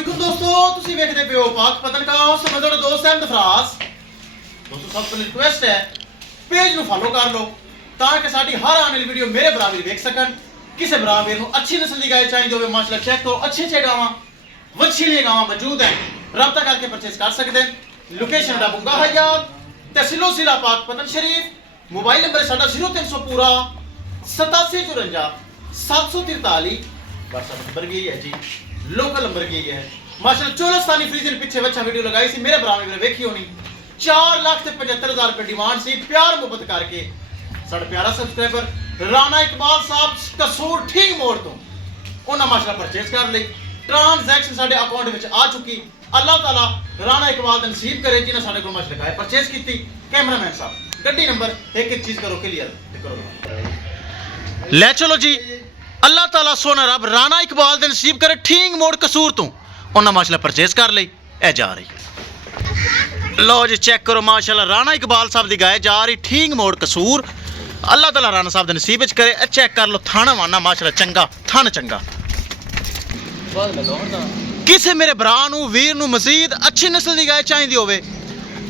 अस्सलामुअलैकुम दोस्तों, ਤੁਸੀਂ ਵੇਖਦੇ ਪਿਓ ਪਾਕ ਪਤਨਗਾਉਂ ਸਮੇਂ ਤੁਹਾਡਾ ਦੋਸਤ ਅਹਿਮਦ ਫਰਾਜ਼। ਦੋਸਤੋ ਸਭ ਤੋਂ ਰਿਕੁਐਸਟ ਹੈ ਪੇਜ ਨੂੰ ਫਾਲੋ ਕਰ ਲਓ ਤਾਂ ਕਿ ਸਾਡੀ ਹਰ ਆਉਣ ਵਾਲੀ ਵੀਡੀਓ ਮੇਰੇ ਬਰਾਬਰ ਵੇਖ ਸਕਣ। ਕਿਸੇ ਬਰਾਬਰ ਨੂੰ ਅੱਛੀ ਨਸਲ ਦੀ ਗਾय ਚਾਹੀਦੀ ਹੋਵੇ ਮਾਸ਼ਾਅੱਲਾ ਚੈੱਕ ਕਰੋ, ਅੱਛੇ ਗਾਵਾਂ ਵੱਛੀਲੀਆਂ ਗਾਵਾਂ ਮੌਜੂਦ ਹੈ, ਰابطਾ ਕਰਕੇ ਪਰਚੇਸ ਕਰ ਸਕਦੇ हैं। ਲੋਕੇਸ਼ਨ ਦਾ ਬੁੰਗਾ ਹਯਾਤ ਤਹਿਸੀਲੋ ਜ਼ਿਲ੍ਹਾ ਪਾਕ ਪਤਨ ਸ਼ਰੀਫ। मोबाइल नंबर साडा 0300 पूरा 8754 743। व्हाट्सएप नंबर भी है जी, लोकल नंबर भी है माशाल्लाह। चोलस्तानी फ्रीजन पीछे बच्चा वीडियो लगाई सी मेरे भरा मेरे वेखी होनी 4,75,000 रुपए डिमांड सी। प्यार मुहब्बत करके साडा प्यारा सब्सक्राइबर राणा इकबाल साहब कसूर ठीक मोड़ तो उन्हें माशाल्लाह परचेज कर ली। ट्रांजैक्शन साडे अकाउंट विच आ चुकी। अल्लाह ताला राणा इकबाल दा नसीब करे जिन्हें साडे कोल माशाल्लाह गाय परचेज की। कैमरामैन साहब गड्डी नंबर एक चीज करो क्लियर करो ले चलो जी। अल्लाह ताला सोना रब राणा इकबाल दे नसीब करे ठीक मोड़ कसूर तो उन्हें माशाल्लाह परचेज कर ली। ए जा रही लो जी चेक करो माशाल्लाह राणा इकबाल साहब दी गाय जा रही ठीक मोड़ कसूर। अल्लाह ताला राणा साहब दे नसीब विच करे। चेक कर लो थाना वाना माशाल्लाह चंगा थान चंगा। किसे मेरे भरा नूं वीर नूं मजीद अच्छी नस्ल दी गाय चाहिदी होवे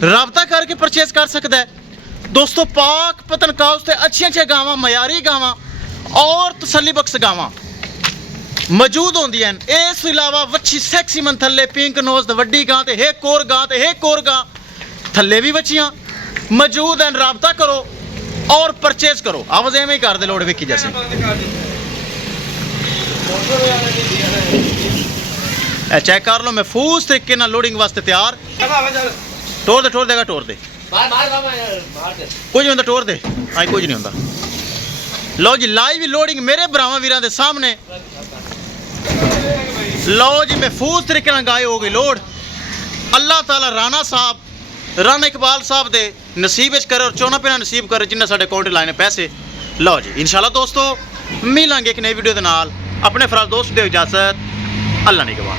राबता करके परचेज कर सकदा है। दोस्तों पाक पतनगाउं ते अच्छी गावां मयारी गावां और तसल्ली बख्श गावां मौजूद होंदियां हैं। इस अलावा वच्छी सैक्सी मन थल्ले पिंक नोज वड्डी गां ते एक कोर गां ते एक कोर गां थल्ले भी वच्छियां मौजूद हैं। राबता करो और परचेज करो। आवाज एवें ही कर दे लोड़ वेखी जैसे चेक कर लो महफूज तरीके नाल लोडिंग वास्ते तैयार। टोर देगा टोर दे कुछ नहीं होंदा टोर दे आई कुछ नहीं होंदा। लो जी लाइव लोडिंग मेरे भरावां वीरां दे सामने। लो जी महफूज तरीके नाल गाय हो गई लोड। अल्लाह ताला राणा साहब राणा इकबाल साहब दे नसीब विच करे और चौना पिना नसीब करे जिन्हें साडे अकाउंट लाने पैसे। लो जी इंशाल्लाह दोस्तों मिलांगे एक नई वीडियो दे नाल। अपने फराज दोस्त दे इजाजत अल्लाह ने के बाद।